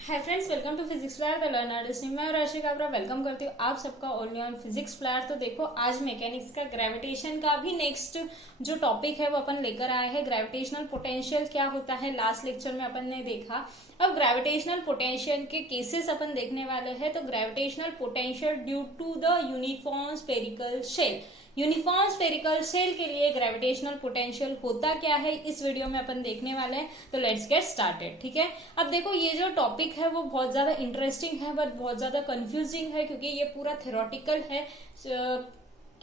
Hi friends, welcome to physics flyer the learner. मैं और राशि काबरा वेलकम करती हूँ आप सबका ओनली ऑन फिजिक्स फ्लायर। तो देखो, आज मैकेनिक्स का ग्रेविटेशन का भी नेक्स्ट जो टॉपिक है वो अपन लेकर आए हैं। ग्रेविटेशनल पोटेंशियल क्या होता है, लास्ट लेक्चर में अपन ने देखा। अब ग्रेविटेशनल पोटेंशियल के केसेस अपन देखने वाले हैं। तो gravitational potential due to the uniform spherical shell. Uniform spherical shell के लिए ग्रेविटेशनल पोटेंशियल होता क्या है, इस वीडियो में अपन देखने वाले हैं। तो लेट्स गेट स्टार्टेड। ठीक है, अब देखो, ये जो टॉपिक है वो बहुत ज्यादा इंटरेस्टिंग है बट बहुत ज्यादा कंफ्यूजिंग है, क्योंकि ये पूरा थ्योरेटिकल है।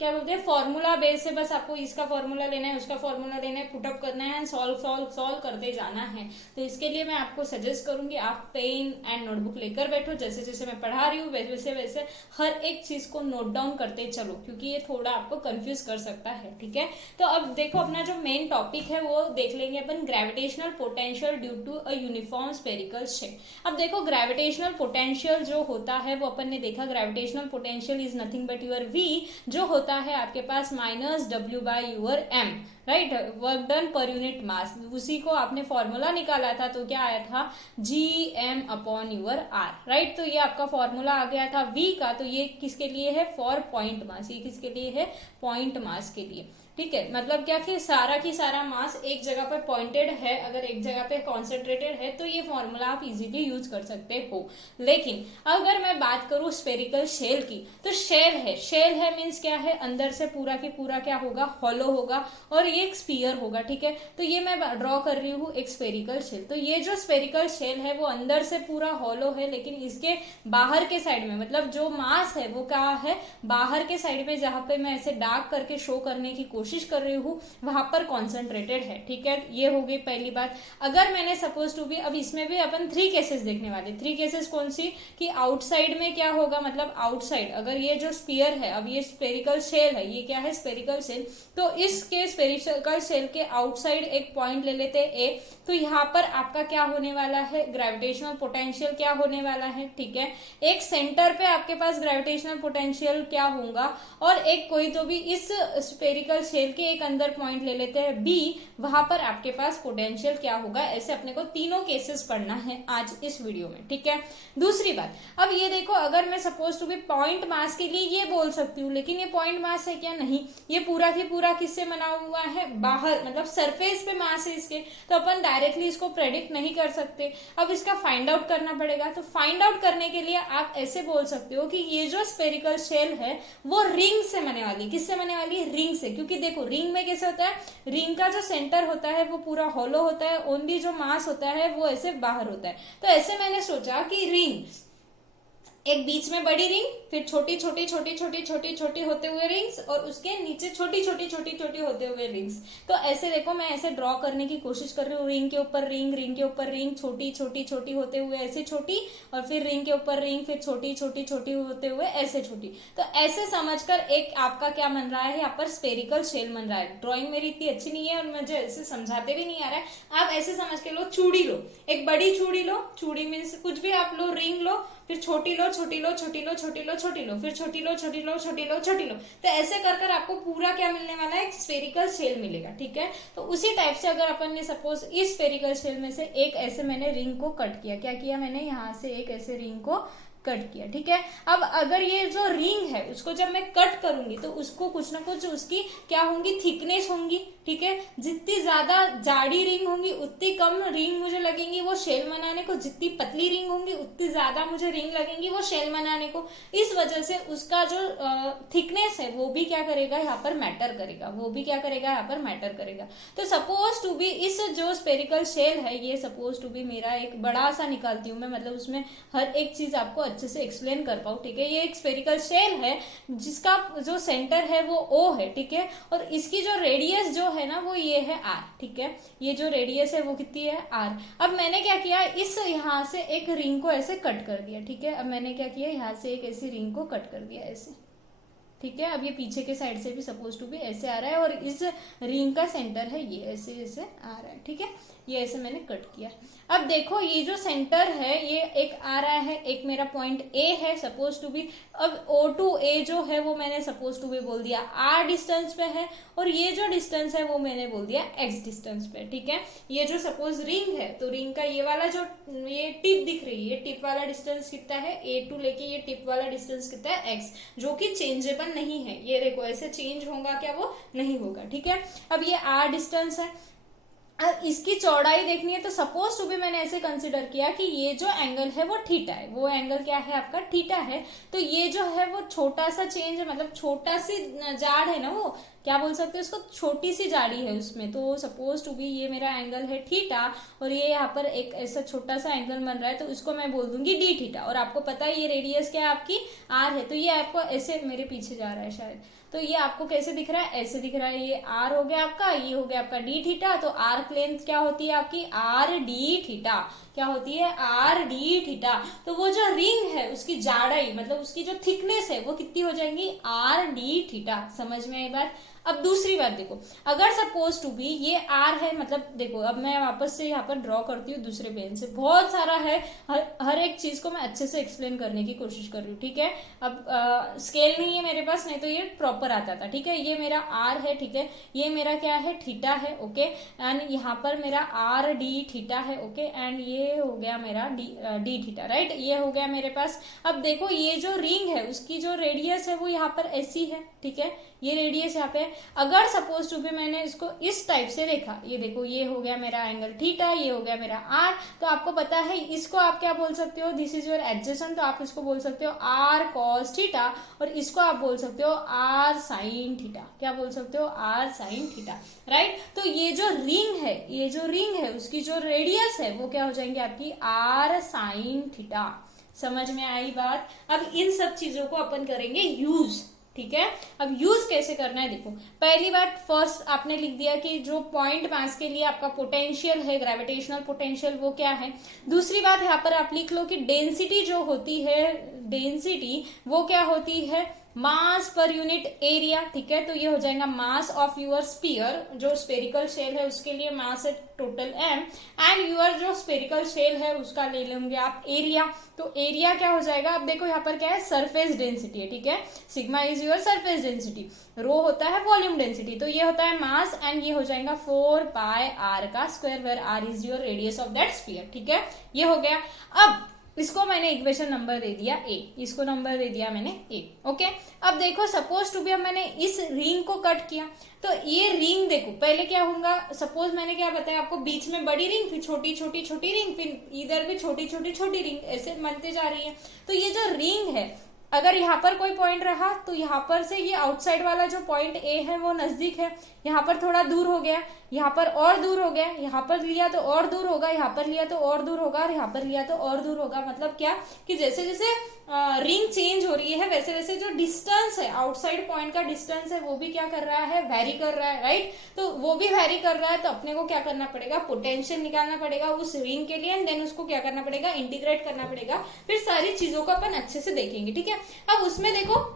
क्या बोलते हैं, फॉर्मूला बेस है। बस आपको इसका फॉर्मूला लेना है, उसका फॉर्मूला लेना है, पुटअप करना है, सॉल्व सॉल्व सॉल्व करते जाना है। तो इसके लिए मैं आपको सजेस्ट करूंगी आप पेन एंड नोटबुक लेकर बैठो। जैसे जैसे मैं पढ़ा रही हूँ वैसे वैसे हर एक चीज को नोट डाउन करते चलो, क्योंकि ये थोड़ा आपको कंफ्यूज कर सकता है। ठीक है, तो अब देखो, अपना जो मेन टॉपिक है वो देख लेंगे अपन, gravitational potential due to a uniform spherical shell. अब देखो, ग्रेविटेशनल पोटेंशियल जो होता है वो अपन ने देखा, gravitational potential is nothing but your V, जो होता है आपके पास minus W by your M, right, work done per unit mass. उसी को आपने फॉर्मूला निकाला था, तो क्या आया था, G M upon your are, right. तो ये आपका फॉर्मूला आ गया था वी का। तो ये किसके लिए है, फॉर पॉइंट मास। ये किसके लिए है, पॉइंट मास के लिए। ठीक है, मतलब क्या कि सारा की सारा मास एक जगह पर पॉइंटेड है, अगर एक जगह पे कॉन्सेंट्रेटेड है तो ये फॉर्मूला आप इजीली यूज कर सकते हो। लेकिन अगर मैं बात करूं स्फेरिकल शेल की, तो शेल है मीन्स क्या है, अंदर से पूरा की पूरा क्या होगा, हॉलो होगा, और ये एक स्पीयर होगा। ठीक है, तो ये मैं ड्रॉ कर रही हूँ एक स्फेरिकल शेल। तो ये जो स्फेरिकल शेल है वो अंदर से पूरा हॉलो है, लेकिन इसके बाहर के साइड में, मतलब जो मास है वो क्या है, बाहर के साइड में, जहां पे मैं ऐसे डार्क करके शो करने की कोशिश कर रही हूँ वहां पर कॉन्सेंट्रेटेड है। ठीक है, ये हो गई पहली बात। अगर मैंने सपोज टू बी, अब इसमें भी अपन 3 केसेस देखने वाले। 3 केसेस कौन सी, कि आउटसाइड में क्या होगा, मतलब आउटसाइड अगर ये जो स्पीयर है, अब ये स्फेरिकल शेल है, ये क्या है, स्फेरिकल शेल। तो इसके स्फेरिकल शेल के आउटसाइड एक पॉइंट ले लेते हैं ए। तो यहाँ पर आपका क्या होने वाला है, ग्रेविटेशनल पोटेंशियल क्या होने वाला है। ठीक है, एक सेंटर पे आपके पास ग्रेविटेशनल पोटेंशियल क्या होगा, और एक कोई तो भी इस स्फेरिकल शेल के एक अंदर पॉइंट ले लेते हैं बी, वहां पर आपके पास पोटेंशियल क्या होगा। ऐसे अपने को तीनों केसेस पढ़ना है आज इस वीडियो में। ठीक है, दूसरी बात, अब ये देखो, अगर मैं suppose to be point mass के लिए ये बोल सकती हूँ, लेकिन ये पॉइंट मास है क्या, नहीं, ये पूरा की पूरा किससे बना हुआ है, बाहर, मतलब सरफेस पे मास है इसके। तो अपन डायरेक्टली इसको प्रेडिक्ट नहीं कर सकते, अब इसका फाइंड आउट करना पड़ेगा। तो फाइंड आउट करने के लिए आप ऐसे बोल सकते हो कि ये जो स्फेरिकल शेल है वो रिंग से बने वाली, किससे बने वाली है, रिंग से। क्योंकि देखो, रिंग में कैसे होता है, रिंग का जो सेंटर होता है वो पूरा हॉलो होता है, ओनली जो मास होता है वो ऐसे बाहर होता है। तो ऐसे मैंने सोचा कि रिंग, एक बीच में बड़ी रिंग, फिर छोटी छोटी छोटी छोटी छोटी छोटी होते हुए रिंग्स, और उसके नीचे छोटी छोटी छोटी छोटी होते हुए रिंग्स। तो ऐसे देखो, मैं ऐसे ड्रॉ करने की कोशिश कर रही हूँ, रिंग के ऊपर रिंग, रिंग के ऊपर रिंग, छोटी छोटी छोटी होते हुए ऐसे छोटी, और फिर रिंग के ऊपर रिंग, फिर छोटी छोटी छोटी होते हुए ऐसे छोटी। तो ऐसे समझकर एक आपका क्या बन रहा है, यहाँ पर स्फेरिकल शेल बन रहा है। ड्रॉइंग मेरी इतनी अच्छी नहीं है और मुझे ऐसे समझाते भी नहीं आ रहा है, आप ऐसे समझ के लो, चूड़ी लो, एक बड़ी चूड़ी लो, चूड़ी मीन्स कुछ भी आप लो, रिंग लो, फिर छोटी लो, छोटी लो, छोटी लो, छोटी लो, छोटी लो, फिर छोटी लो, छोटी लो, छोटी लो, छोटी लो। तो ऐसे कर कर आपको पूरा क्या मिलने वाला है, एक स्फेरिकल शेल मिलेगा। ठीक है, तो उसी टाइप से अगर अपन ने सपोज इस स्फेरिकल शेल में से एक ऐसे मैंने रिंग को कट किया, क्या किया मैंने, यहाँ से एक ऐसे रिंग को कट किया। ठीक है, अब अगर ये जो रिंग है उसको जब मैं कट करूंगी तो उसको कुछ ना कुछ उसकी क्या होंगी, थिकनेस होंगी। ठीक है, जितनी ज्यादा जाड़ी रिंग होंगी उतनी कम रिंग मुझे लगेंगी वो शेल बनाने को, जितनी पतली रिंग होंगी उतनी ज्यादा मुझे रिंग लगेंगी वो शेल बनाने को। इस वजह से उसका जो थिकनेस है वो भी क्या करेगा, यहाँ पर मैटर करेगा, वो भी क्या करेगा, यहाँ पर मैटर करेगा। तो सपोज टू बी इस जो स्फेरिकल शेल है, ये सपोज टू बी मेरा एक बड़ा सा निकालती हूँ मैं, मतलब उसमें हर एक चीज आपको अच्छे से एक्सप्लेन कर पाऊँ। ठीक है, ये एक स्फेरिकल शेल है जिसका जो सेंटर है वो ओ है। ठीक है, और इसकी जो रेडियस जो है ना वो ये है आर। ठीक है, ये जो रेडियस है वो कितनी है, आर। अब मैंने क्या किया, इस यहाँ से एक रिंग को ऐसे कट कर दिया। ठीक है, अब मैंने क्या किया, यहाँ से एक ऐसी रिंग को कट कर दिया ऐसे। ठीक है। अब ये पीछे के साइड से भी सपोज टू भी ऐसे आ रहा है और इस रिंग का सेंटर है ये ऐसे ऐसे आ रहा है, ठीक है। ये ऐसे मैंने कट किया। अब देखो ये जो सेंटर है ये एक आ रहा है, एक मेरा पॉइंट ए है सपोज टू बी। अब O टू A जो है वो मैंने सपोज टू बी बोल दिया R डिस्टेंस पे है, और ये जो डिस्टेंस है वो मैंने बोल दिया X डिस्टेंस पे, ठीक है। ये जो सपोज रिंग है तो रिंग का ये वाला जो ये टिप दिख रही है, टिप वाला डिस्टेंस कितना है A टू लेके ये टिप वाला डिस्टेंस कितना है X, जो कि चेंजेबल नहीं है। ये देखो ऐसे चेंज होगा क्या, वो नहीं होगा, ठीक है। अब ये R डिस्टेंस है, इसकी चौड़ाई देखनी है तो सपोज टू भी मैंने ऐसे कंसिडर किया कि ये जो एंगल है वो थीटा है, वो एंगल क्या है आपका थीटा है। तो ये जो है वो छोटा सा चेंज है, मतलब छोटा सी जाड़ है ना, वो क्या बोल सकते हैं उसको, छोटी सी जाड़ी है उसमें। तो सपोज टू बी ये मेरा एंगल है थीटा और ये यहाँ पर एक ऐसा छोटा सा एंगल बन रहा है, तो इसको मैं बोल दूंगी डी थीटा। और आपको पता है ये रेडियस क्या है आपकी आर है, तो ये आपको ऐसे मेरे पीछे जा रहा है शायद, तो ये आपको कैसे दिख रहा है, ऐसे दिख रहा है। ये आर हो गया आपका, ये हो गया आपका डी थीटा। तो आर लेंथ क्या होती है आपकी आर डी थीटा, क्या होती है आर डी थीटा। तो वो जो रिंग है उसकी जाड़ाई मतलब उसकी जो थिकनेस है वो कितनी हो जाएंगी आर डी थीटा। समझ में आई बात। अब दूसरी बात देखो, अगर सपोज टू बी ये आर है, मतलब देखो अब मैं वापस से यहाँ पर ड्रॉ करती हूँ दूसरे पेन से, बहुत सारा है, हर एक चीज को मैं अच्छे से एक्सप्लेन करने की कोशिश कर रही हूँ, ठीक है। अब स्केल नहीं है मेरे पास, नहीं तो ये प्रॉपर आता था, ठीक है। ये मेरा आर है, ठीक है, ये मेरा क्या है थीटा है, ओके। एंड यहाँ पर मेरा आर डी थीटा है, ओके। एंड ये हो गया मेरा डी थीटा, राइट, ये हो गया मेरे पास। अब देखो ये जो रिंग है उसकी जो रेडियस है वो यहाँ पर ऐसी है, ठीक है, ये रेडियस यहाँ पे। अगर सपोज टू भी मैंने इसको इस टाइप से देखा, ये देखो ये हो गया मेरा एंगल थीटा, ये हो गया मेरा आर, तो आपको पता है इसको आप क्या बोल सकते हो, दिस इज योर एडजेसेंट, तो आप इसको बोल सकते हो आर कॉस थीटा, और इसको आप बोल सकते हो आर साइन थीटा। क्या बोल सकते हो आर साइन थीटा, राइट। तो ये जो रिंग है, ये जो रिंग है उसकी जो रेडियस है वो क्या हो जाएंगे आपकी आर साइन थीटा। समझ में आई बात। अब इन सब चीजों को अपन करेंगे यूज, ठीक है। अब यूज कैसे करना है देखो, पहली बात फर्स्ट आपने लिख दिया कि जो पॉइंट मास के लिए आपका पोटेंशियल है, ग्रेविटेशनल पोटेंशियल, वो क्या है। दूसरी बात यहाँ पर आप लिख लो कि डेंसिटी जो होती है, डेंसिटी वो क्या होती है मास पर यूनिट एरिया, ठीक है। तो ये हो जाएगा मास ऑफ यूर स्पीयर, जो स्पेरिकल शेल है उसके लिए मास है टोटल m, एंड यूर जो स्पेरिकल शेल है उसका ले लेंगे आप एरिया। तो एरिया क्या हो जाएगा, अब देखो यहाँ पर क्या है सरफेस डेंसिटी है, ठीक है। Sigma is your surface density, rho होता है वॉल्यूम डेंसिटी, तो ये होता है मास, एंड ये हो जाएगा 4 पाई आर का square, where R is your radius of that sphere, ठीक है। ये हो गया। अब इसको मैंने इक्वेशन नंबर दे दिया ए, इसको नंबर दे दिया मैंने ए, ओके। अब देखो सपोज टू भी अब मैंने इस रिंग को कट किया, तो ये रिंग देखो पहले क्या होगा, सपोज मैंने क्या बताया आपको, बीच में बड़ी रिंग, फिर छोटी छोटी छोटी रिंग, फिर इधर भी छोटी छोटी छोटी रिंग, ऐसे बनते जा रही है। तो ये जो रिंग है, अगर यहाँ पर कोई पॉइंट रहा तो यहाँ पर से ये आउटसाइड वाला जो पॉइंट ए है वो नजदीक है, यहाँ पर थोड़ा दूर हो गया, यहाँ पर और दूर हो गया, यहाँ पर लिया तो और दूर होगा, यहाँ पर लिया तो और दूर होगा, और यहाँ पर लिया तो और दूर होगा। मतलब क्या कि जैसे जैसे रिंग चेंज हो रही है वैसे वैसे जो डिस्टेंस है, आउटसाइड पॉइंट का डिस्टेंस है, वो भी क्या कर रहा है, वेरी कर रहा है, राइट। तो वो भी वेरी कर रहा है, तो अपने को क्या करना पड़ेगा, पोटेंशियल निकालना पड़ेगा उस रिंग के लिए, एंड देन उसको क्या करना पड़ेगा, इंटीग्रेट करना पड़ेगा। फिर सारी चीजों को अपन अच्छे से देखेंगे, ठीक है। अब उसमें देखो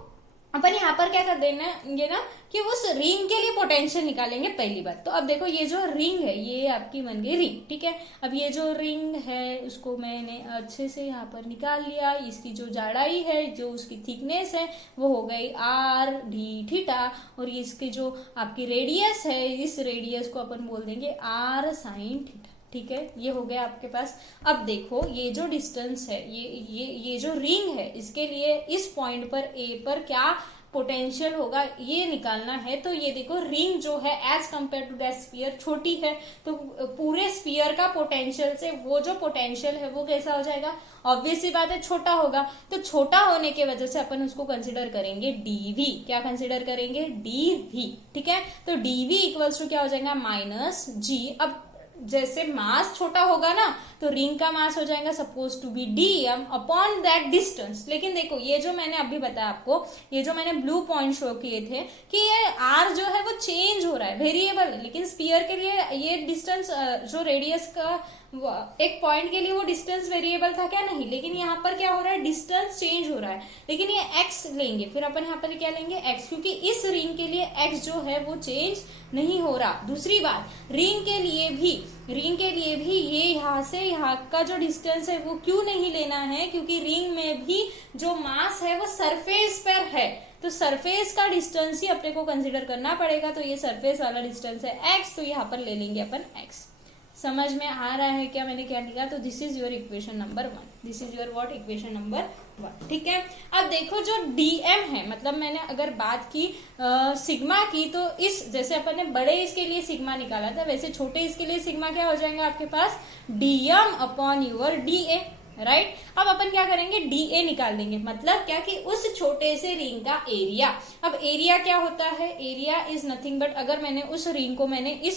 अपन यहाँ पर क्या कर देना ये ना कि उस रिंग के लिए पोटेंशियल निकालेंगे पहली बात। तो अब देखो ये जो रिंग है ये आपकी बन गई रिंग, ठीक है। अब ये जो रिंग है उसको मैंने अच्छे से यहाँ पर निकाल लिया, इसकी जो जाड़ाई है, जो उसकी थिकनेस है वो हो गई आर डी थीटा, और इसकी जो आपकी रेडियस है, इस रेडियस को अपन बोल देंगे आर साइन थीटा, ठीक है। ये हो गया आपके पास। अब देखो ये जो डिस्टेंस है, ये जो रिंग है, इसके लिए इस पॉइंट पर ए पर क्या पोटेंशियल होगा ये निकालना है। तो ये देखो रिंग जो है as compare to that sphere छोटी है, तो पूरे स्फीयर का पोटेंशियल से वो जो पोटेंशियल है वो कैसा हो जाएगा, ऑब्वियस सी बात है छोटा होगा। तो छोटा होने के वजह से अपन उसको कंसिडर करेंगे डीवी। क्या कंसिडर करेंगे, डीवी, ठीक है। तो डीवी इक्वल्स टू क्या हो जाएगा माइनस जी। अब जैसे मास छोटा होगा ना तो रिंग का मास हो जाएगा suppose to be dm upon that distance. लेकिन देखो ये जो मैंने अभी बताया आपको, ये जो मैंने ब्लू पॉइंट शो किए थे कि ये r जो है वो चेंज हो रहा है, वेरिएबल है, लेकिन स्फीयर के लिए ये डिस्टेंस जो रेडियस का एक पॉइंट के लिए वो डिस्टेंस वेरिएबल था क्या, नहीं, लेकिन यहाँ पर क्या हो रहा है, डिस्टेंस चेंज हो रहा है, लेकिन ये x लेंगे, फिर अपन यहाँ पर क्या लेंगे, x, क्योंकि इस रिंग के लिए x जो है वो चेंज नहीं हो रहा। दूसरी बात, रिंग के लिए भी ये यहाँ से यहाँ का जो डिस्टेंस है वो क्यों नहीं लेना है, क्योंकि रिंग में भी जो मास है वो सरफेस पर है, तो सरफेस का डिस्टेंस ही अपने को कंसीडर करना पड़ेगा। तो ये सरफेस वाला डिस्टेंस है x, तो यहाँ पर ले लेंगे अपन x। समझ में आ रहा है क्या मैंने क्या लिखा? तो this is your equation number 1, this is your what, equation number 1। ठीक है, अब देखो जो dm है, मतलब मैंने अगर बात की सिग्मा की, तो इस जैसे अपन ने बड़े इसके लिए सिग्मा निकाला था, वैसे छोटे इसके लिए सिग्मा क्या हो जाएगा आपके पास, dm upon your da, right. अब अपन क्या करेंगे, डीए निकाल देंगे, मतलब क्या कि उस छोटे से रिंग का एरिया। अब एरिया क्या होता है, एरिया इज नथिंग बट, अगर मैंने इस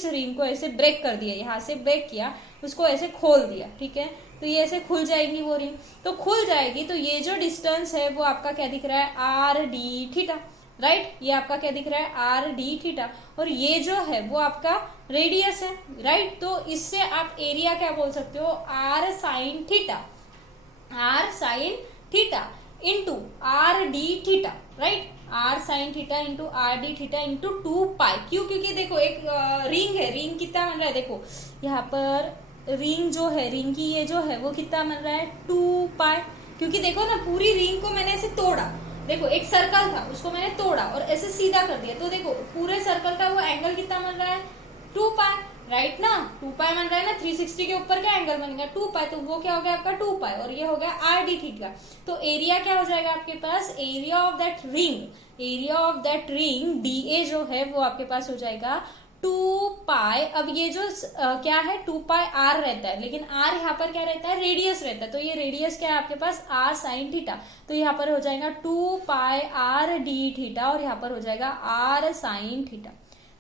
रिंग को ऐसे ब्रेक कर दिया, यहाँ से ब्रेक किया, उसको ऐसे खोल दिया, ठीक है, तो ये ऐसे खुल जाएगी वो रिंग, तो खुल जाएगी, तो ये जो डिस्टेंस है वो आपका क्या दिख रहा है, आर डी थीटा, राइट। ये आपका क्या दिख रहा है, आर डी थीटा, और ये जो है वो आपका रेडियस है, राइट। तो इससे आप एरिया क्या बोल सकते हो, R sine theta, R sine theta into R D theta, right, R sine theta into R D theta into 2 pi. क्यों, क्योंकि देखो एक रिंग है, रिंग कितना बन रहा है, देखो यहाँ पर रिंग जो है, रिंग की ये जो है वो कितना बन रहा है, 2 पाई, क्योंकि देखो ना पूरी रिंग को मैंने ऐसे तोड़ा, देखो एक सर्कल था उसको मैंने तोड़ा और ऐसे सीधा कर दिया, तो देखो पूरे सर्कल का वो एंगल कितना बन रहा है, 2 पाई, राइट ना, 2 पाई बन रहा है ना, 360 के ऊपर क्या एंगल बनेगा, 2 पाई, तो वो क्या हो गया आपका 2 पाई, और ये हो गया आर डी थीटा। तो एरिया क्या हो जाएगा आपके पास, area of that ring D A जो है वो आपके पास हो जाएगा 2 पाई। अब ये जो क्या है, 2 पाई आर रहता है, लेकिन आर यहाँ पर क्या रहता है, रेडियस रहता है, तो ये रेडियस क्या है आपके पास, आर साइन थीटा, तो यहाँ पर हो जाएगा 2 पाई आर डी थीटा, और यहाँ पर हो जाएगा आर साइन थीटा।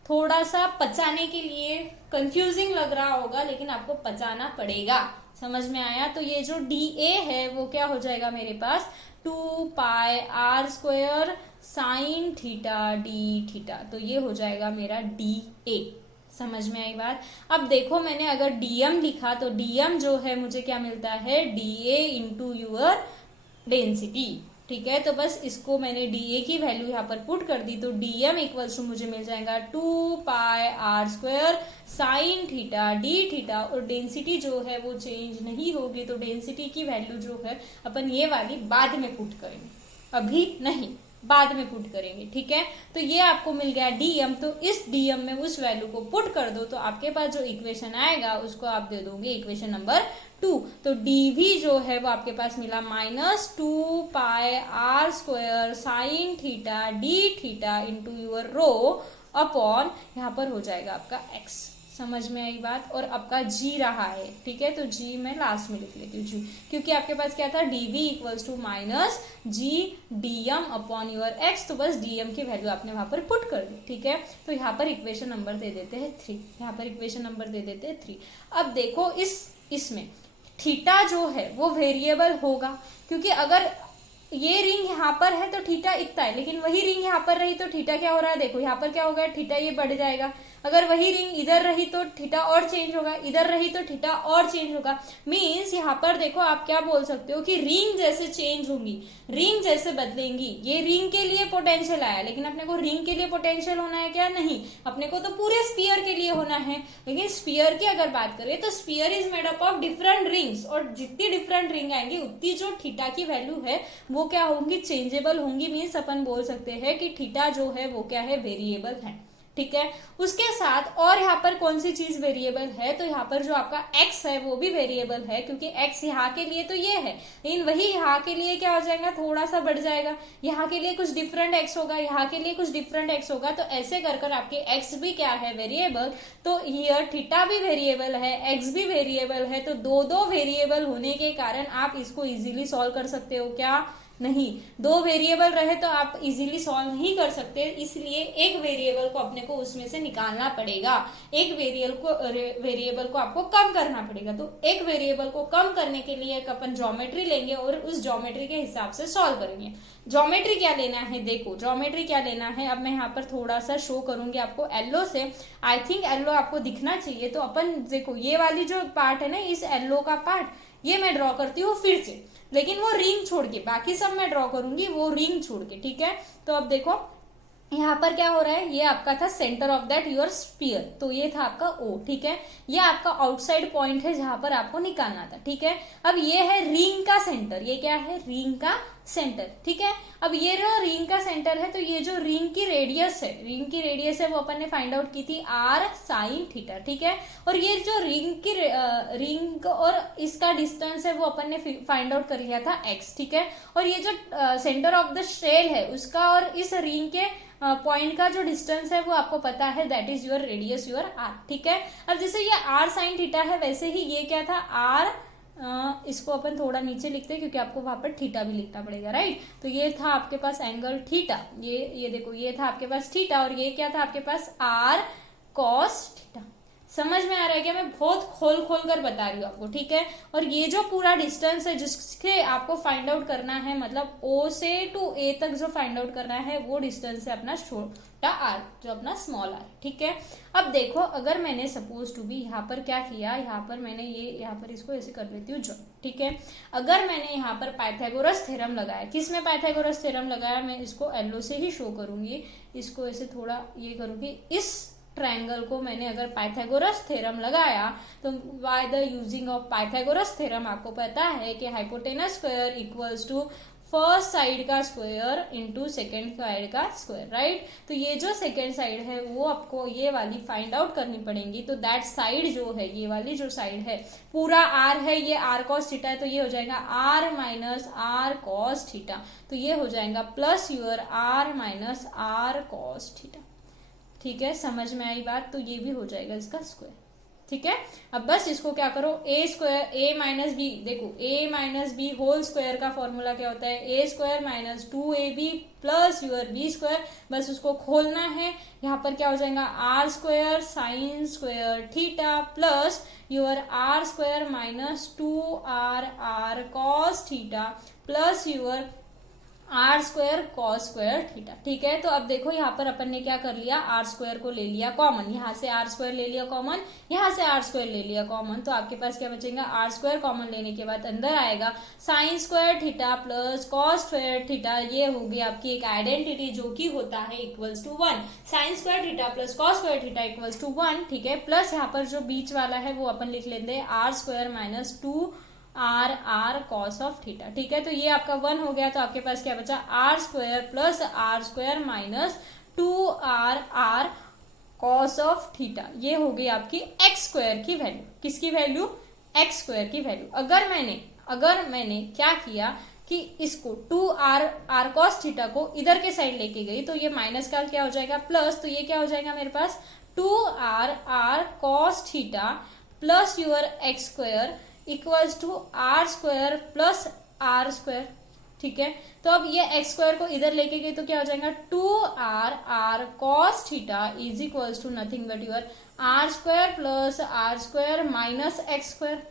थोड़ा सा पचाने के लिए कंफ्यूजिंग लग रहा होगा, लेकिन आपको पचाना पड़ेगा, समझ में आया। तो ये जो डी ए है वो क्या हो जाएगा मेरे पास, 2 pi are square sine theta D theta, तो ये हो जाएगा मेरा डी ए। समझ में आई बात। अब देखो मैंने अगर डीएम लिखा, तो डीएम जो है मुझे क्या मिलता है, D A into your density, ठीक है। तो बस इसको मैंने डीए की वैल्यू यहाँ पर पुट कर दी, तो डीएम इक्वल्स टू मुझे मिल जाएगा 2 pi are square sine theta D theta, और डेंसिटी जो है वो चेंज नहीं होगी, तो डेंसिटी की वैल्यू जो है अपन ये वाली बाद में पुट करेंगे, अभी नहीं, बाद में पुट करेंगे, ठीक है। तो ये आपको मिल गया डीएम, तो इस डीएम में उस वैल्यू को पुट कर दो, तो आपके पास जो इक्वेशन आएगा उसको आप दे दोगे इक्वेशन नंबर 2। तो डीवी जो है वो आपके पास मिला -2 pi are square sine theta D theta into your rho upon, यहाँ पर हो जाएगा आपका एक्स। समझ में आई बात। और आपका जी रहा है, ठीक है, तो जी मैं लास्ट में लिख लेती हूँ जी, क्योंकि आपके पास क्या था, dv equals to minus G DM upon your X, तो बस डीएम की वैल्यू आपने वहां पर पुट कर दी, ठीक है। तो यहाँ पर इक्वेशन नंबर दे देते हैं 3, यहाँ पर इक्वेशन नंबर दे देते हैं 3। अब देखो इसमें थीटा जो है वो वेरिएबल होगा, क्योंकि अगर ये रिंग यहाँ पर है तो थीटा इतना है, लेकिन वही रिंग यहाँ पर रही तो थीटा क्या हो रहा है, देखो यहाँ पर क्या हो गया, थीटा ये बढ़ जाएगा। अगर वही रिंग इधर रही तो थीटा और चेंज होगा, इधर रही तो थीटा और चेंज होगा। मीन्स यहाँ पर देखो आप क्या बोल सकते हो कि रिंग जैसे चेंज होंगी, रिंग जैसे बदलेंगी। ये रिंग के लिए पोटेंशियल आया, लेकिन अपने को रिंग के लिए पोटेंशियल होना है क्या, नहीं, अपने को तो पूरे स्फीयर के लिए होना है। लेकिन स्फीयर की अगर बात करें तो sphere is made up of different rings, और जितनी डिफरेंट रिंग आएंगी उतनी जो थीटा की वैल्यू है वो क्या होंगी, चेंजेबल होंगी। मीन्स अपन बोल सकते हैं कि थीटा जो है वो क्या है, वेरिएबल है, ठीक है। उसके साथ और यहाँ पर कौन सी चीज वेरिएबल है, तो यहाँ पर जो आपका x है वो भी वेरिएबल है, क्योंकि x यहाँ के लिए तो ये है, लेकिन वही यहाँ के लिए क्या हो जाएगा, थोड़ा सा बढ़ जाएगा। यहाँ के लिए कुछ डिफरेंट x होगा, यहाँ के लिए कुछ डिफरेंट x होगा, तो ऐसे कर कर आपके x भी क्या है, वेरिएबल। तो हियर थीटा भी वेरिएबल है, x भी वेरिएबल है, तो दो वेरिएबल होने के कारण आप इसको इजीली सॉल्व कर सकते हो। क्या नहीं, दो वेरिएबल रहे तो आप इजीली सॉल्व नहीं कर सकते, इसलिए एक वेरिएबल को अपने को उसमें से निकालना पड़ेगा, एक वेरिएबल को आपको कम करना पड़ेगा। तो एक वेरिएबल को कम करने के लिए एक अपन ज्योमेट्री लेंगे और उस ज्योमेट्री के हिसाब से सॉल्व करेंगे। ज्योमेट्री क्या लेना है, देखो ज्योमेट्री क्या लेना है, अब मैं यहाँ पर थोड़ा सा शो करूंगी आपको येलो से। आई थिंक येलो आपको दिखना चाहिए। तो अपन देखो ये वाली जो पार्ट है ना, इस येलो का पार्ट ये मैं ड्रॉ करती हूँ फिर से, लेकिन वो रिंग छोड़ के, बाकी सब मैं ड्रॉ करूंगी वो रिंग छोड़ के, ठीक है। तो अब देखो यहाँ पर क्या हो रहा है, ये आपका था centre of that your sphere, तो ये था आपका O, ठीक है। ये आपका आउटसाइड पॉइंट है जहां पर आपको निकालना था, ठीक है। अब ये है रिंग का सेंटर, ये क्या है, रिंग का सेंटर, ठीक है। अब ये जो रिंग का सेंटर है, तो ये जो रिंग की रेडियस है, रिंग की रेडियस है वो अपन ने फाइंड आउट की थी r sin थीटा, ठीक है। और ये जो रिंग और इसका डिस्टेंस है वो अपन ने फाइंड आउट कर लिया था x, ठीक है। और ये जो सेंटर ऑफ द शेल है उसका और इस रिंग के पॉइंट का जो डिस्टेंस है वो आपको पता है, that is your radius your r, ठीक है। अब जैसे ये r sin थीटा है, वैसे ही ये क्या था r, इसको अपन थोड़ा नीचे लिखते हैं क्योंकि आपको वहां पर थीटा भी लिखना पड़ेगा, राइट। तो ये था आपके पास एंगल थीटा, ये देखो ये था आपके पास थीटा, और ये क्या था आपके पास r cos थीटा। समझ में आ रहा है क्या, मैं बहुत खोल कर बता रही हूँ आपको, ठीक है। और ये जो पूरा डिस्टेंस है जिसके आपको फाइंड आउट करना है, मतलब O से टू A तक जो फाइंड आउट करना है वो डिस्टेंस है अपना छोटा r, जो अपना स्मॉल r, ठीक है। अब देखो अगर मैंने सपोज टू बी यहाँ पर क्या किया, यहाँ पर मैंने ये यहाँ पर इसको ऐसे कर लेती हूँ जो, ठीक है। अगर मैंने यहाँ पर पाइथागोरस थ्योरम लगाया, किस में पाइथागोरस थ्योरम लगाया, मैं इसको येलो से ही शो करूंगी, इसको ऐसे थोड़ा ये करूंगी, इस ट्रायंगल को मैंने अगर पाइथागोरस थ्योरम लगाया तो by the using of Pythagoras theorem आपको पता है कि hypotenuse square equals to first side का स्क्वायर इंटू सेकेंड साइड का स्क्वायर, राइट। तो ये जो सेकेंड साइड है वो आपको ये वाली फाइंड आउट करनी पड़ेगी। तो दैट साइड जो है, ये वाली जो साइड है पूरा r है, ये r cos थीटा है, तो ये हो जाएगा r minus r cos theta, तो ये हो जाएगा plus your r minus r cos theta, ठीक है। समझ में आई बात, तो ये भी हो जाएगा इसका स्क्वायर, ठीक है। अब बस इसको क्या करो, a square a minus B, देखो a minus B whole square का फॉर्मूला क्या होता है, a square minus 2ab plus your b square, बस उसको खोलना है। यहाँ पर क्या हो जाएगा r square sine square theta plus your r square minus 2r cos theta plus your are square cos square theta, ठीक है। तो अब देखो यहाँ पर अपन ने क्या कर लिया, आर स्क्वायर को ले लिया कॉमन, यहाँ से आर स्क्वायर ले लिया कॉमन, यहाँ से आर स्क्वायर ले लिया कॉमन, तो आपके पास क्या बचेगा, आर स्क्वायर कॉमन लेने के बाद अंदर आएगा sine square theta plus cos square theta, ये होगी आपकी एक आइडेंटिटी जो कि होता है equals to 1, sine square theta plus cos square theta equals to 1, ठीक है। प्लस यहाँ पर जो बीच वाला है वो अपन लिख लेते हैं R square minus 2r cos of theta, ठीक है। तो ये आपका 1 हो गया, तो आपके पास क्या बचा, R square plus are square minus 2r cos of theta, ये हो गई आपकी एक्स स्क्वायर की वैल्यू, किसकी वैल्यू, एक्स स्क्वायर की वैल्यू। अगर मैंने क्या किया कि इसको 2r cos थीटा को इधर के साइड लेके गई, तो ये माइनस का क्या हो जाएगा प्लस, तो ये क्या हो जाएगा मेरे पास 2r cos theta plus your X square equals to R square plus are square, ठीक है। तो अब ये एक्स स्क्वायर को इधर लेके गए तो क्या हो जाएगा 2r cos theta is equals to nothing but your are square plus are square minus x square.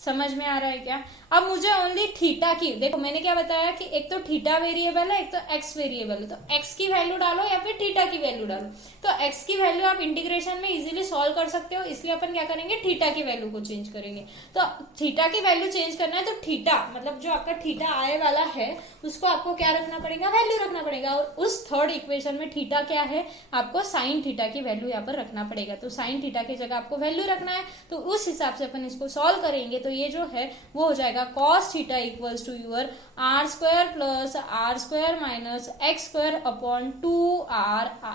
समझ में आ रहा है क्या। अब मुझे ओनली थीटा की, देखो मैंने क्या बताया कि एक तो थीटा वेरिएबल है, एक तो एक्स वेरिएबल है, तो एक्स की वैल्यू डालो या फिर थीटा की वैल्यू डालो। तो एक्स की वैल्यू आप इंटीग्रेशन में इजीली सॉल्व कर सकते हो, इसलिए अपन क्या करेंगे, थीटा की वैल्यू को चेंज करेंगे। तो थीटा की वैल्यू चेंज करना है तो थीटा मतलब जो आपका थीटा आए वाला है उसको आपको क्या रखना पड़ेगा, वैल्यू रखना पड़ेगा। और उस थर्ड इक्वेशन में थीटा क्या है, आपको साइन थीटा की वैल्यू यहाँ पर रखना पड़ेगा। तो साइन थीटा की जगह आपको वैल्यू रखना है, तो उस हिसाब से अपन इसको सॉल्व करेंगे। तो ये जो है वो हो जाएगा cos theta equals to your are square plus are square minus x square upon 2r।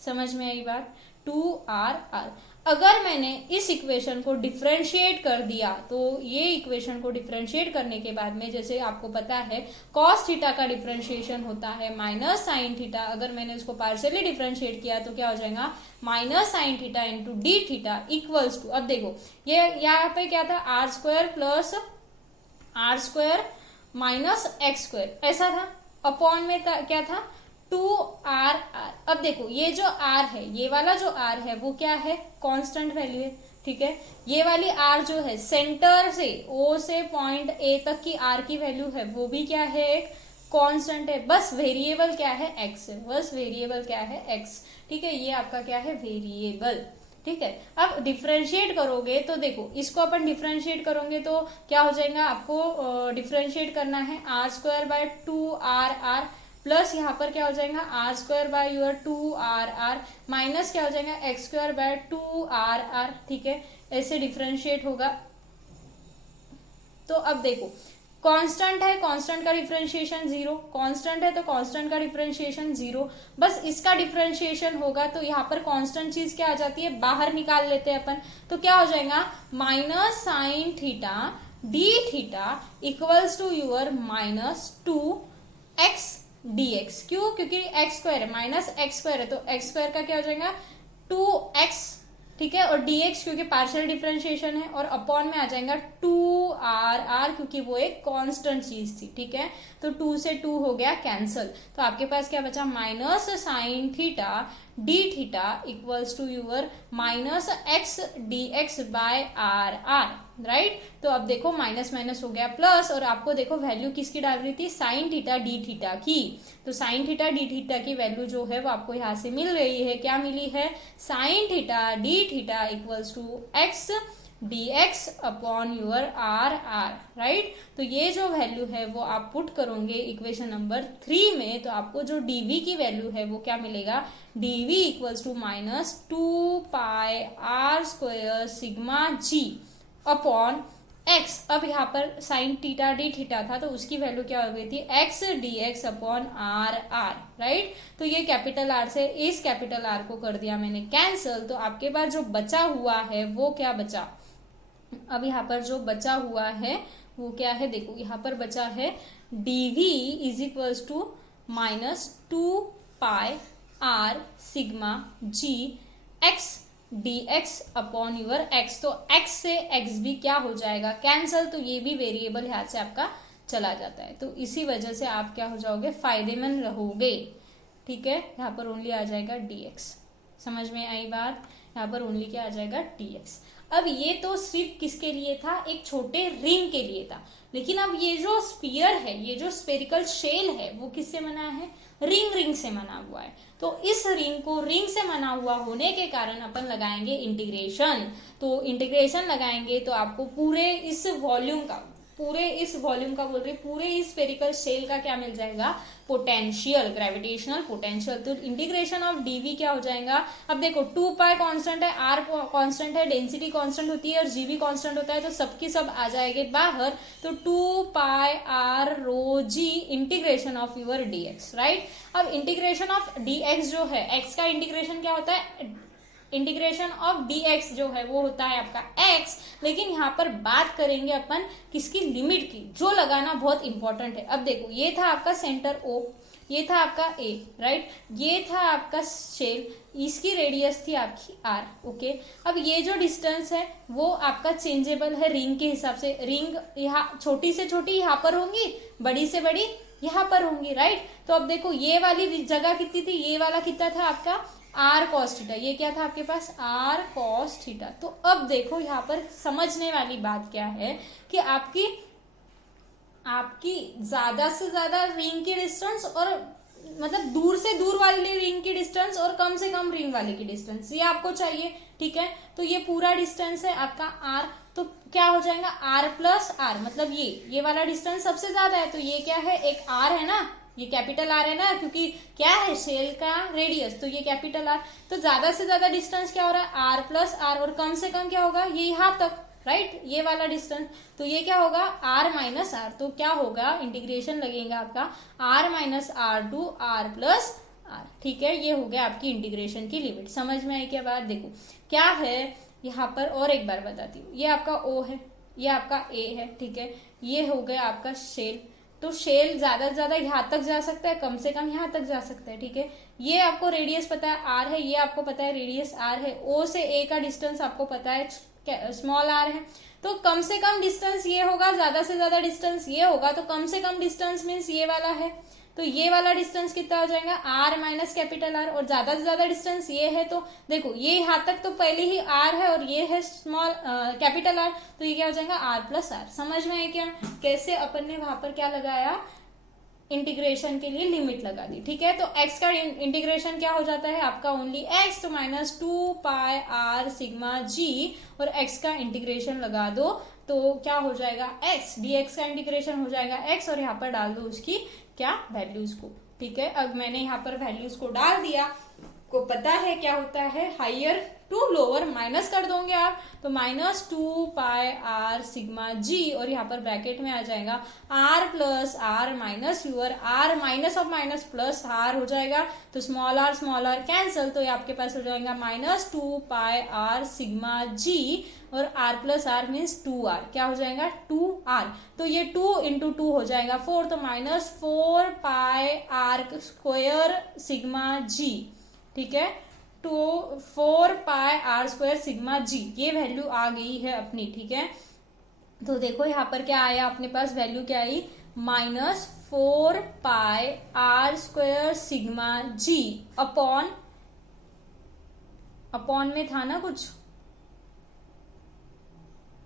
समझ में आई बात, 2r। अगर मैंने इस इक्वेशन को डिफरेंशिएट कर दिया तो ये इक्वेशन को डिफरेंशिएट करने के बाद में, जैसे आपको पता है cos थीटा का डिफरेंशिएशन होता है माइनस साइन थीटा, अगर मैंने उसको पार्शियली डिफरेंशिएट किया तो क्या हो जाएगा minus sine theta into d theta equals to, अब देखो ये यहाँ पे क्या था, r square plus are square minus x square ऐसा था, अपॉन में क्या था 2r। अब देखो ये जो r है, ये वाला जो r है वो क्या है, कांस्टेंट वैल्यू है, ठीक है। ये वाली r जो है सेंटर से o से पॉइंट a तक की r की वैल्यू है वो भी क्या है, एक कांस्टेंट है। बस वेरिएबल क्या है, x है, बस वेरिएबल क्या है, x, ठीक है। ये आपका क्या है, वेरिएबल, ठीक है। अब डिफरेंशिएट करोगे तो देखो इसको अपन डिफरेंशिएट करोगे तो क्या हो जाएगा, आपको डिफरेंशिएट करना है are square bye 2r plus यहाँ पर क्या हो जाएगा r square by your 2r minus क्या हो जाएगा एक्स स्क्वायर बाय 2r, ठीक है। ऐसे डिफरेंशिएट होगा। तो अब देखो कांस्टेंट है, कांस्टेंट का डिफरेंशिएशन 0, कांस्टेंट है तो कांस्टेंट का डिफरेंशिएशन 0, बस इसका डिफरेंशिएशन होगा तो यहाँ पर कांस्टेंट चीज क्या आ जाती है, बाहर निकाल लेते हैं अपन। तो क्या हो जाएगा minus sine theta D theta equals to your minus 2x dx। क्यों, क्योंकि एक्स स्क्वायर है, माइनस एक्स स्क्वायर है तो एक्स स्क्वायर का क्या हो जाएगा 2x, ठीक है। और dx क्योंकि पार्शियल डिफरेंशिएशन है, और अपॉन में आ जाएगा 2r क्योंकि वो एक कांस्टेंट चीज थी, ठीक है। तो 2 से 2 हो गया कैंसल, तो आपके पास क्या बचा minus sine theta D theta equals to your minus x d x by r, right. तो अब देखो माइनस माइनस हो गया प्लस, और आपको देखो वैल्यू किसकी डाल रही थी, साइन थीटा डी थीटा की। तो साइन थीटा डी थीटा की वैल्यू जो है वो आपको यहाँ से मिल रही है, क्या मिली है, sine theta D theta equals to x dx upon your are, right. तो ये जो वैल्यू है वो आप पुट करोगे इक्वेशन नंबर 3 में, तो आपको जो dv की वैल्यू है वो क्या मिलेगा, dv equals to minus 2 pi are square sigma g upon x। अब यहाँ पर साइन थीटा डी थीटा था तो उसकी वैल्यू क्या हो गई थी, x dx upon r, right. तो ये कैपिटल आर से इस कैपिटल आर को कर दिया मैंने कैंसल, तो आपके पास जो बचा हुआ है वो क्या बचा, अब यहाँ पर जो बचा हुआ है वो क्या है, देखो यहाँ पर बचा है dv is equals to minus 2 pi r sigma g x dx upon your x। तो x से x भी क्या हो जाएगा कैंसल, तो ये भी वेरिएबल यहाँ से आपका चला जाता है, तो इसी वजह से आप क्या हो जाओगे, फायदेमंद रहोगे, ठीक है। यहाँ पर ओनली आ जाएगा dx, समझ में आई बात, यहाँ पर ओनली क्या आ जाएगा dx। अब ये तो सिर्फ किसके लिए था, एक छोटे रिंग के लिए था, लेकिन अब ये जो स्फीयर है, ये जो स्फेरिकल शेल है वो किससे बना है, रिंग से बना हुआ है। तो इस रिंग को रिंग से बना हुआ होने के कारण अपन लगाएंगे इंटीग्रेशन। तो इंटीग्रेशन लगाएंगे तो आपको पूरे इस वॉल्यूम का बोल रही पूरे इस स्फेरिकल शेल का क्या मिल जाएगा, पोटेंशियल, ग्रेविटेशनल पोटेंशियल। तो इंटीग्रेशन ऑफ डीवी क्या हो जाएगा, अब देखो 2 पाई कांस्टेंट है, आर कांस्टेंट है, डेंसिटी कांस्टेंट होती है और जीवी कांस्टेंट होता है, तो सबकी सब आ जाएंगे बाहर। तो 2 pi R rho G integration of your DX, right. अब इंटीग्रेशन ऑफ डीएक्स जो है, एक्स का इंटीग्रेशन क्या होता है, इंटीग्रेशन ऑफ dx जो है वो होता है आपका x, लेकिन यहाँ पर बात करेंगे अपन किसकी, लिमिट की, जो लगाना बहुत इंपॉर्टेंट है। अब देखो ये था आपका सेंटर O, ये था आपका A, राइट, ये था आपका शेल, इसकी रेडियस थी आपकी r, ओके। अब ये जो डिस्टेंस है वो आपका चेंजेबल है रिंग के हिसाब से, रिंग यहाँ छोटी से छोटी यहाँ पर होंगी, बड़ी से बड़ी यहाँ पर होंगी, राइट। तो अब देखो ये वाली जगह कितनी थी, ये वाला कितना था आपका आर कॉस थीटा, ये क्या था आपके पास आर कॉस थीटा। तो अब देखो यहाँ पर समझने वाली बात क्या है कि आपकी ज्यादा से ज्यादा रिंग की डिस्टेंस, और मतलब दूर से दूर वाली रिंग की डिस्टेंस और कम से कम रिंग वाले की डिस्टेंस, ये आपको चाहिए, ठीक है। तो ये पूरा डिस्टेंस है आपका आर, तो क्या हो जाएगा आर प्लस आर, मतलब ये वाला डिस्टेंस सबसे ज्यादा है, तो ये क्या है, एक आर है ना, ये कैपिटल आर है ना, क्योंकि क्या है शेल का रेडियस, तो ये कैपिटल आर। तो ज्यादा से ज्यादा डिस्टेंस क्या हो रहा है आर प्लस आर, और कम से कम क्या होगा ये यहाँ तक, राइट, ये वाला डिस्टेंस। तो ये क्या होगा आर माइनस आर, तो क्या होगा इंटीग्रेशन लगेगा आपका r minus r to r plus r, ठीक है। ये हो गया आपकी इंटीग्रेशन की लिमिट, समझ में आई क्या बात। देखो क्या है यहाँ पर, और एक बार बताती हूँ, ये आपका ओ है, ये आपका ए है, ठीक है। ये हो गया आपका शेल, तो शेल ज्यादा से ज्यादा यहाँ तक जा सकता है, कम से कम यहाँ तक जा सकता है, ठीक है। ये आपको रेडियस पता है आर है, ये आपको पता है रेडियस आर है, ओ से ए का डिस्टेंस आपको पता है स्मॉल आर है, तो कम से कम डिस्टेंस ये होगा, ज्यादा से ज्यादा डिस्टेंस ये होगा, तो कम से कम डिस्टेंस मीन्स ये वाला है, तो ये वाला डिस्टेंस कितना हो जाएगा आर माइनस कैपिटल आर, और ज्यादा से ज्यादा डिस्टेंस ये है, तो देखो ये यहाँ तक तो पहले ही आर है और ये है स्मॉल कैपिटल आर, तो ये क्या हो जाएगा आर प्लस आर। समझ में है क्या कैसे अपन ने वहां पर क्या लगाया, इंटीग्रेशन के लिए लिमिट लगा दी। ठीक है, तो x का इंटीग्रेशन क्या हो जाता है आपका ओनली x, तो माइनस 2πr सिग्मा g, और x का इंटीग्रेशन लगा दो तो क्या हो जाएगा x, dx का इंटीग्रेशन हो जाएगा x, और यहाँ पर डाल दो उसकी क्या वैल्यूज को। ठीक है, अब मैंने यहाँ पर वैल्यूज को डाल दिया, को पता है क्या होता है, हायर टू लोअर माइनस कर दोगे आप, तो माइनस 2πr सिग्मा g, और यहाँ पर ब्रैकेट में आ जाएगा r plus r minus your r, minus of minus plus r हो जाएगा, तो स्मॉल r कैंसिल, तो ये आपके पास हो जाएगा माइनस 2πr सिग्मा g, और r plus r means 2r, क्या हो जाएगा 2r, तो ये 2 इंटू 2 हो जाएगा 4, तो minus 4πr square sigma g। ठीक है, तो 4πr स्क्वायर सिग्मा g, ये वैल्यू आ गई है अपनी। ठीक है, तो देखो यहाँ पर क्या आया अपने पास, वैल्यू क्या आई, minus 4πr square sigma g upon में था ना कुछ,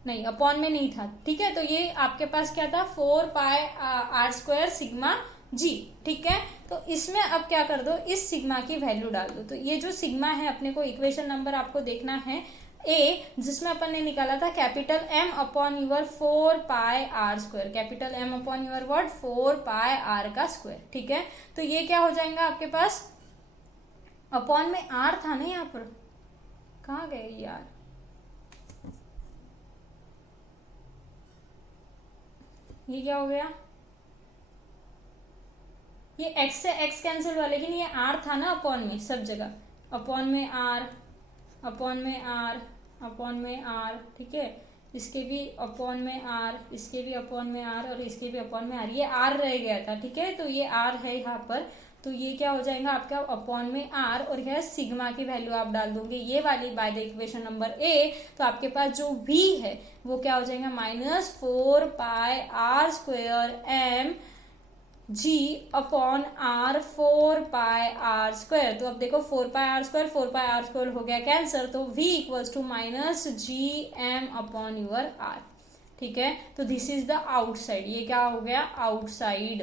नहीं अपॉन में नहीं था। ठीक है, तो ये आपके पास क्या था 4πr स्क्वायर सिग्मा जी। ठीक है, तो इसमें अब क्या कर दो, इस सिग्मा की वैल्यू डाल दो, तो ये जो सिग्मा है अपने को इक्वेशन नंबर आपको देखना है ए, जिसमें अपन ने निकाला था capital M upon your 4πr square, capital M upon your what 4πr का स्क्वायर। ठीक है, तो ये क्या हो जाएगा आपके पास, अपॉन में r था ना, यहाँ पर कहाँ गए यार, ये क्या हो गया, ये x से x कैंसिल हुआ, लेकिन ये r था ना अपॉन में, सब जगह अपॉन में r, अपॉन में r, अपॉन में r। ठीक है, इसके भी अपॉन में r, इसके भी अपॉन में r, और इसके भी अपॉन में r, ये r रह गया था। ठीक है, तो ये r है यहाँ पर, तो ये क्या हो जाएगा आपका अपॉन में r, और यह सिग्मा की वैल्यू आप डाल दोगे ये वाली by the equation number A, तो आपके पास जो v है वो क्या हो जाएगा minus 4πr square m g upon r 4πr square. तो अब देखो 4πr स्क्वायर हो गया कैंसर, तो v equals to minus gm upon your r। ठीक है, तो दिस इज द आउटसाइड, ये क्या हो गया आउटसाइड।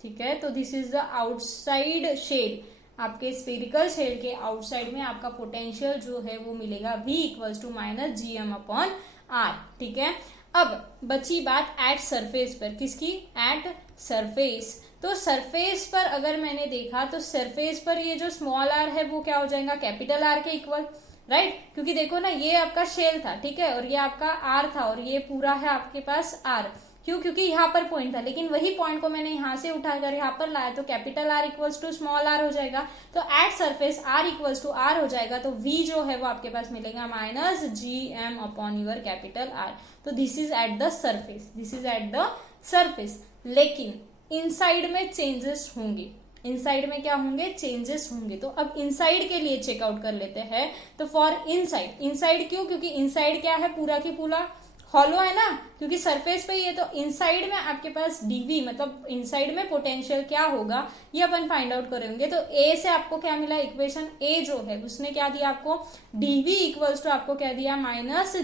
ठीक है, तो this is the outside shell, आपके स्फेरिकल शेड के आउटसाइड में आपका पोटेंशियल जो है वो मिलेगा v equals to minus gm upon r। ठीक है, अब बची बात एट सरफेस पर, किसकी, एट सरफेस। तो सरफेस पर अगर मैंने देखा तो सरफेस पर ये जो स्मॉल आर है वो क्या हो जाएगा कैपिटल आर के इक्वल, राइट, क्योंकि देखो ना ये आपका शेल था। ठीक है, और ये आपका आर था, और ये पूरा है आपके पास आर, क्यों, क्योंकि यहाँ पर पॉइंट था, लेकिन वही पॉइंट को मैंने यहाँ से उठाकर यहाँ पर लाया, तो capital r equals to small r हो जाएगा, तो at surface r equals to r हो जाएगा, तो v जो है वो आपके पास मिलेगा minus gm upon your capital R. तो this is at the surface, this is at the surface, लेकिन इनसाइड में चेंजेस होंगे, इनसाइड में क्या होंगे चेंजेस होंगे। तो अब इनसाइड के लिए चेकआउट कर लेते हैं, तो फॉर इनसाइड, इनसाइड क्यों, क्योंकि इनसाइड क्या है पूरा की पूरा हॉलो है ना, क्योंकि सरफेस पे ही है, तो इनसाइड में आपके पास dv मतलब इनसाइड में पोटेंशियल क्या होगा ये अपन फाइंड आउट करेंगे। तो a से आपको क्या मिला, इक्वेशन a जो है उसने क्या दिया आपको, dv इक्वल्स टू आपको क्या दिया minus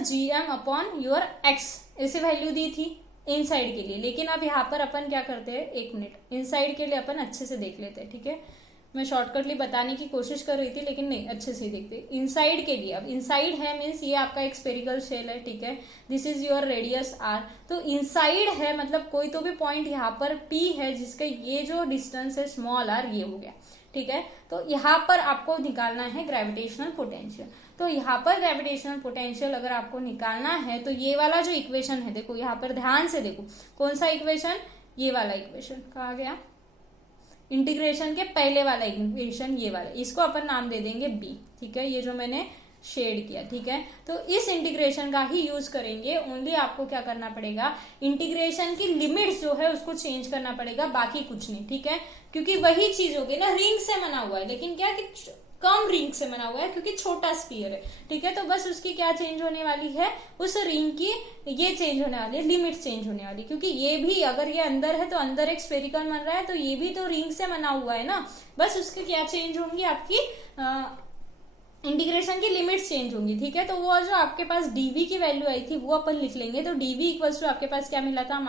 gm upon your x, ऐसे वैल्यू दी थी इनसाइड के लिए। लेकिन अब यहाँ पर अपन क्या करते हैं, एक मिनट, इनसाइड के लिए अपन अच्छे से देख लेते हैं। ठीक है, मैं शॉर्टकटली बताने की कोशिश कर रही थी लेकिन नहीं, अच्छे से देखते इनसाइड के लिए। अब इनसाइड है मीन्स ये आपका एक स्पेरिकल शेल है। ठीक है, this is your radius r, तो इनसाइड है मतलब कोई तो भी पॉइंट यहाँ पर P है जिसका ये जो डिस्टेंस है स्मॉल आर ये हो गया। ठीक है, तो यहाँ पर आपको निकालना है ग्रेविटेशनल पोटेंशियल। तो यहाँ पर ग्रेविटेशनल पोटेंशियल अगर आपको निकालना है तो ये वाला जो इक्वेशन है, देखो यहाँ पर ध्यान से देखो, कौन सा इक्वेशन, ये वाला इक्वेशन कहा गया, इंटीग्रेशन के पहले वाला इक्वेशन ये वाला, इसको अपन नाम दे देंगे b। ठीक है, ये जो मैंने शेड किया। ठीक है, तो इस इंटीग्रेशन का ही यूज करेंगे। ओनली आपको क्या करना पड़ेगा, इंटीग्रेशन की लिमिट्स जो है उसको चेंज करना पड़ेगा, बाकी कुछ नहीं। ठीक है, क्योंकि वही चीज होगी ना, रिंग से बना हुआ है, लेकिन क्या कि कम रिंग से बना हुआ है क्योंकि छोटा स्फीयर है, ठीक है। तो बस उसकी क्या चेंज होने वाली है, उस रिंग की ये चेंज होने वाली है, लिमिट चेंज होने वाली, क्योंकि ये भी अगर ये अंदर है तो अंदर एक स्फेरिकल बन रहा है, तो ये भी तो रिंग से बना हुआ है ना। बस उसकी क्या चेंज होंगी, आपकी इंटीग्रेशन की लिमिट्स चेंज होंगी, ठीक है। तो वो जो आपके पास डीवी की वैल्यू आई थी वो अपन लिख लेंगे। तो डीवी इक्वल्स टू आपके पास क्या मिला था,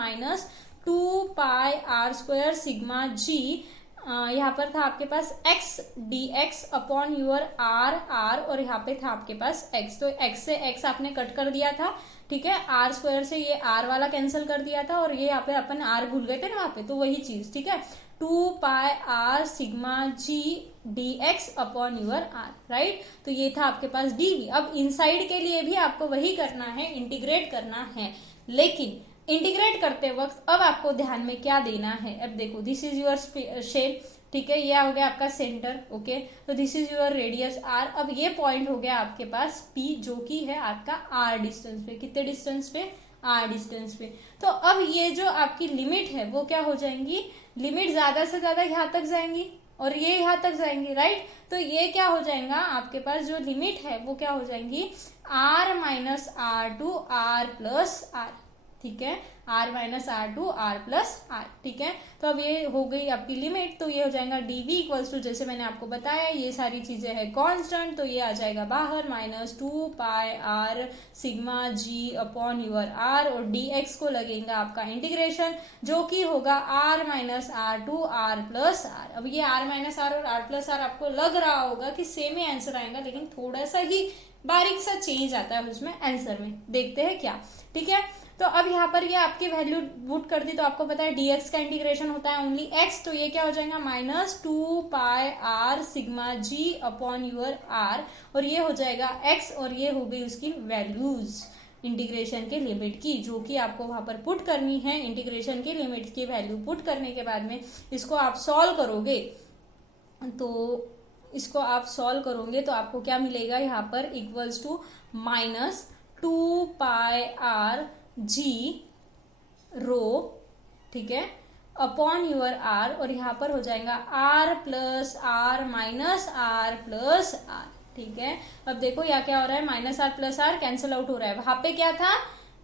-2πr² सिग्मा जी, यहाँ पर था आपके पास x dx upon your r और यहाँ पे था आपके पास x। तो x से x आपने कट कर दिया था, ठीक है। r² से ये r वाला कैंसिल कर दिया था, और ये यहाँ पे अपन r भूल गए थे ना वहां पे, तो वही चीज, ठीक है। 2πr sigma g dx upon your r, right. तो ये था आपके पास dv। अब इनसाइड के लिए भी आपको वही करना है, इंटीग्रेट करना है, लेकिन इंटीग्रेट करते वक्त अब आपको ध्यान में क्या देना है। अब देखो, दिस इज योर शेल, ठीक है, ये हो गया आपका सेंटर, ओके। तो this is your radius r। अब ये पॉइंट हो गया आपके पास p, जो कि है आपका r डिस्टेंस पे। कितने डिस्टेंस पे, r डिस्टेंस पे। तो अब ये जो आपकी लिमिट है वो क्या हो जाएंगी, लिमिट ज्यादा से ज्यादा यहाँ तक जाएंगी और ये यहाँ तक जाएंगी, राइट। तो ये क्या हो जाएगा, आपके पास जो लिमिट है वो क्या हो जाएंगी, r minus r2 r plus r, ठीक है, r minus r2 r plus r, ठीक है। तो अब ये हो गई आपकी लिमिट। तो ये हो जाएगा dv इक्वल्स टू, जैसे मैंने आपको बताया ये सारी चीजें है कांस्टेंट, तो ये आ जाएगा बाहर -2πr sigma g upon your r, और dx को लगेगा आपका इंटीग्रेशन, जो कि होगा r minus r2 r plus r। अब ये r माइनस r और r प्लस r आपको लग रहा होगा कि सेम ही आंसर आएगा, लेकिन थोड़ा सा ही बारीक सा चेंज आता है उसमें आंसर में, देखते हैं क्या, ठीक है। तो अब यहाँ पर ये आपकी वैल्यू पुट कर दी, तो आपको पता है dx का इंटीग्रेशन होता है ओनली x, तो ये क्या हो जाएगा -2πr sigma g upon your r, और ये हो जाएगा x, और ये हो गई उसकी वैल्यूज इंटीग्रेशन के लिमिट की, जो कि आपको वहां पर पुट करनी है। इंटीग्रेशन की लिमिट की वैल्यू पुट करने के बाद में इसको आप सॉल्व करोगे, तो इसको आप सॉल्व करोगे तो आपको क्या मिलेगा, यहाँ पर इक्वल्स टू -2πr जी रो, ठीक है, अपॉन यूर r, और यहाँ पर हो जाएगा r plus r minus r plus r, ठीक है। अब देखो यहाँ क्या हो रहा है, -r plus r cancel out हो रहा है, वहां पे क्या था,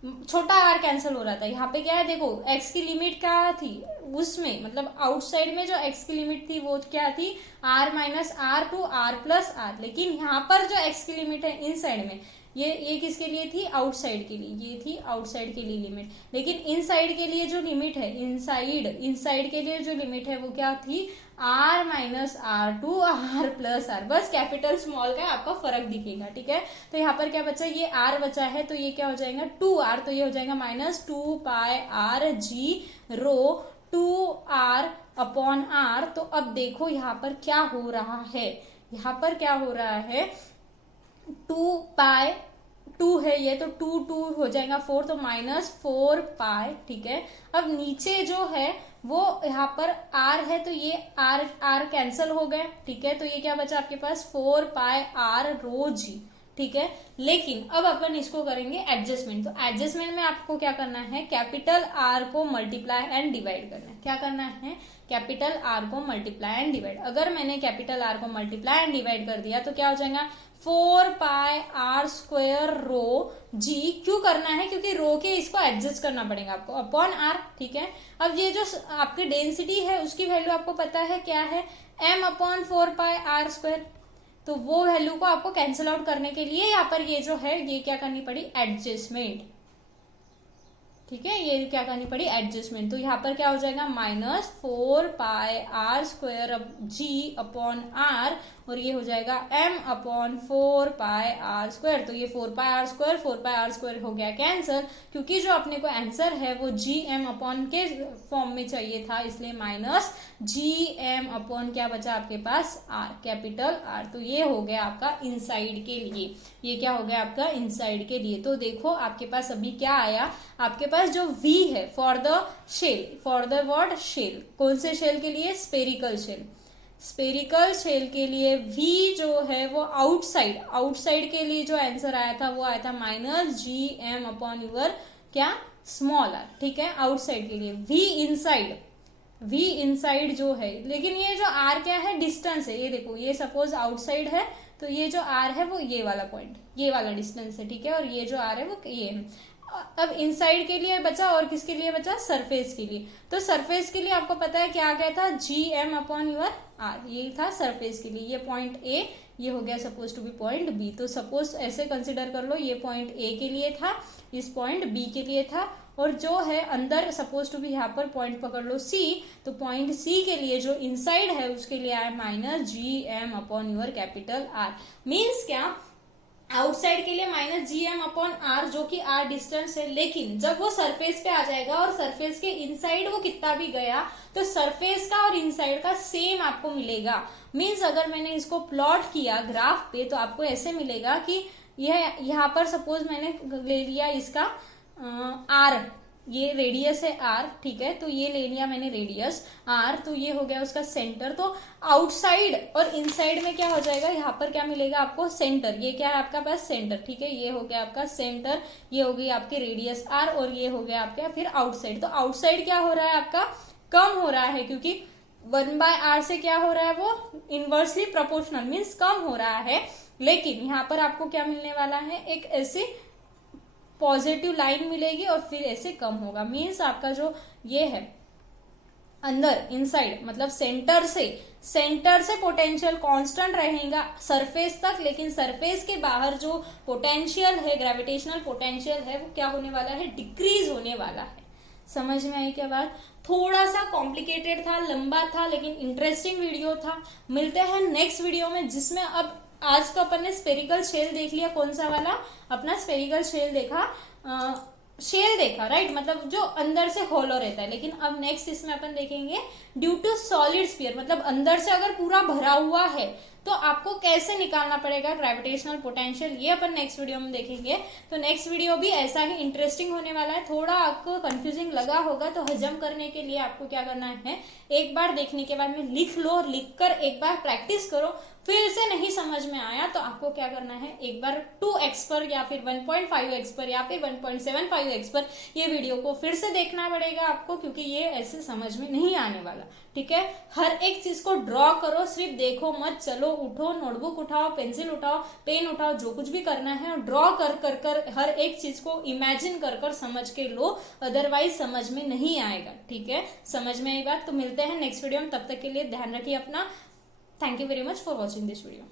छोटा r कैंसिल हो रहा था, यहाँ पे क्या है, देखो x की लिमिट क्या थी उसमें, मतलब आउटसाइड में जो x की लिमिट थी वो क्या थी, r minus r to r plus r, लेकिन यहाँ पर जो x की लिमिट है इनसाइड में, ये किसके लिए थी, आउटसाइड के लिए, ये थी आउटसाइड के लिए लिमिट, लेकिन इनसाइड के लिए जो लिमिट है, इनसाइड के लिए जो लिमिट है वो क्या थी, r minus r to r plus r। बस कैपिटल स्मॉल का आपका फर्क दिखेगा, ठीक है। तो यहाँ पर क्या बचा, ये r बचा है, तो ये क्या हो जाएगा 2r, तो ये हो जाएगा -2πr जी रो 2r अपॉन r। तो अब देखो यहाँ पर क्या हो रहा है, यहाँ पर क्या हो रहा है, 2 है ये, तो 2 हो जाएगा 4, तो -4π, ठीक है। अब नीचे जो है वो यहाँ पर r है, तो ये r कैंसिल हो गए, ठीक है। तो ये क्या बचा आपके पास 4πr रो जी, ठीक है। लेकिन अब अपन इसको करेंगे एडजस्टमेंट। तो एडजस्टमेंट में आपको क्या करना है, कैपिटल R को मल्टीप्लाई एंड डिवाइड करना है। क्या करना है, कैपिटल R को मल्टीप्लाई एंड डिवाइड। अगर मैंने कैपिटल R को मल्टीप्लाई एंड डिवाइड कर दिया तो क्या हो जाएगा 4πr² रो जी। क्यों करना है, क्योंकि रो के इसको एडजस्ट करना पड़ेगा आपको अपॉन r, ठीक है। अब ये जो आपकी डेंसिटी है उसकी वैल्यू आपको पता है क्या है, m अपॉन 4πr²। तो वो वैल्यू को आपको कैंसिल आउट करने के लिए यहाँ पर ये जो है ये क्या करनी पड़ी, एडजस्टमेंट, ठीक है, ये क्या करनी पड़ी, एडजस्टमेंट। तो यहाँ पर क्या हो जाएगा -4πr² जी अपॉन r, और ये हो जाएगा m अपॉन 4πr²। तो ये 4πr² हो गया कैंसर, क्योंकि जो अपने को आंसर है वो gm अपॉन के फॉर्म में चाहिए था, इसलिए -gm अपॉन क्या बचा आपके पास r, कैपिटल R। तो ये हो गया आपका इनसाइड के लिए, ये क्या हो गया आपका इनसाइड के लिए। तो देखो आपके पास अभी क्या आया, आपके पास जो v है for the shell, for the word shell, कौन से शेल के लिए, स्पेरिकल शेल। स्पेरिकल शेल के लिए v जो है वो आउटसाइड के लिए जो आंसर आया था वो आया था -gm अपॉन यूर क्या, स्मॉल r, ठीक है। आउटसाइड के लिए v इनसाइड, v इनसाइड जो है, लेकिन ये जो r क्या है, डिस्टेंस है। ये देखो, ये सपोज आउटसाइड है, तो ये जो r है वो ये वाला पॉइंट, ये वाला डिस्टेंस है, ठीक है, और ये जो r है वो ये है। अब इनसाइड के लिए बचा और किसके लिए बचा, सरफेस के लिए। तो सरफेस के लिए आपको पता है क्या क्या था, GM अपॉन यूर आर, ये था सरफेस के लिए। ये पॉइंट ए, ये हो गया suppose to be point B. तो सपोज ऐसे कंसिडर कर लो, ये पॉइंट ए के लिए था, इस पॉइंट बी के लिए था, और जो है अंदर सपोज टू बी यहाँ पर पॉइंट पकड़ लो C, तो पॉइंट C के लिए जो इनसाइड है उसके लिए आया minus GM upon your capital R। Means क्या, आउटसाइड के लिए माइनस GM अपॉन R, जो कि R डिस्टेंस है, लेकिन जब वो सरफेस पे आ जाएगा और सरफेस के इनसाइड वो कितना भी गया, तो सरफेस का और इनसाइड का सेम आपको मिलेगा। मीन्स अगर मैंने इसको प्लॉट किया ग्राफ पे, तो आपको ऐसे मिलेगा कि यह यहाँ पर सपोज मैंने ले लिया इसका R, ये रेडियस है R, ठीक है, तो ये ले लिया मैंने रेडियस R, तो ये हो गया उसका सेंटर। तो आउटसाइड और इनसाइड में क्या हो जाएगा, यहाँ पर क्या मिलेगा आपको, सेंटर। ये क्या है आपका पास, सेंटर, ठीक है, ये हो गया आपका सेंटर, ये हो गई आपकी रेडियस R, और ये हो गया आपका फिर आउटसाइड। तो आउटसाइड क्या हो रहा है आपका, कम हो रहा है, क्योंकि 1/r से क्या हो रहा है, वो इनवर्सली प्रोपोर्शनल, मीन्स कम हो रहा है। लेकिन यहाँ पर आपको क्या मिलने वाला है, एक ऐसी पॉजिटिव लाइन मिलेगी और फिर ऐसे कम होगा। मीन्स आपका जो ये है अंदर इनसाइड, मतलब सेंटर से पोटेंशियल कांस्टेंट रहेगा सरफेस तक, लेकिन सरफेस के बाहर जो पोटेंशियल है, ग्रेविटेशनल पोटेंशियल है, वो क्या होने वाला है, डिक्रीज होने वाला है। समझ में आई क्या बात? थोड़ा सा कॉम्प्लिकेटेड था, लंबा था, लेकिन इंटरेस्टिंग वीडियो था। मिलते हैं नेक्स्ट वीडियो में, जिसमें अब आज तो अपन ने स्फेरिकल शेल देख लिया, कौन सा वाला, अपना स्फेरिकल शेल देखा, शेल देखा, राइट, मतलब जो अंदर से होलो रहता है। लेकिन अब नेक्स्ट इसमें अपन देखेंगे ड्यू टू सॉलिड स्फीयर, मतलब अंदर से अगर पूरा भरा हुआ है तो आपको कैसे निकालना पड़ेगा ग्रेविटेशनल पोटेंशियल, ये अपन नेक्स्ट वीडियो में देखेंगे। तो नेक्स्ट वीडियो भी ऐसा ही इंटरेस्टिंग होने वाला है। थोड़ा आपको कंफ्यूजिंग लगा होगा तो हजम करने के लिए आपको क्या करना है, एक बार देखने के बाद में लिख लो, लिखकर एक बार प्रैक्टिस करो। फिर से नहीं समझ में आया तो आपको क्या करना है, एक बार 2x पर या फिर 1.5x पर या फिर 1.75x पर ये वीडियो को फिर से देखना पड़ेगा आपको, क्योंकि ये ऐसे समझ में नहीं आने वाला, ठीक है। हर एक चीज को ड्रॉ करो, सिर्फ देखो मत, चलो उठो, नोटबुक उठाओ, पेंसिल उठाओ, पेन उठाओ, जो कुछ भी करना है ड्रॉ कर हर एक चीज को इमेजिन कर समझ के लो, अदरवाइज समझ में नहीं आएगा, ठीक है। समझ में आई बात? तो मिलते हैं नेक्स्ट वीडियो में, तब तक के लिए ध्यान रखिए अपना। Thank you very much for watching this video.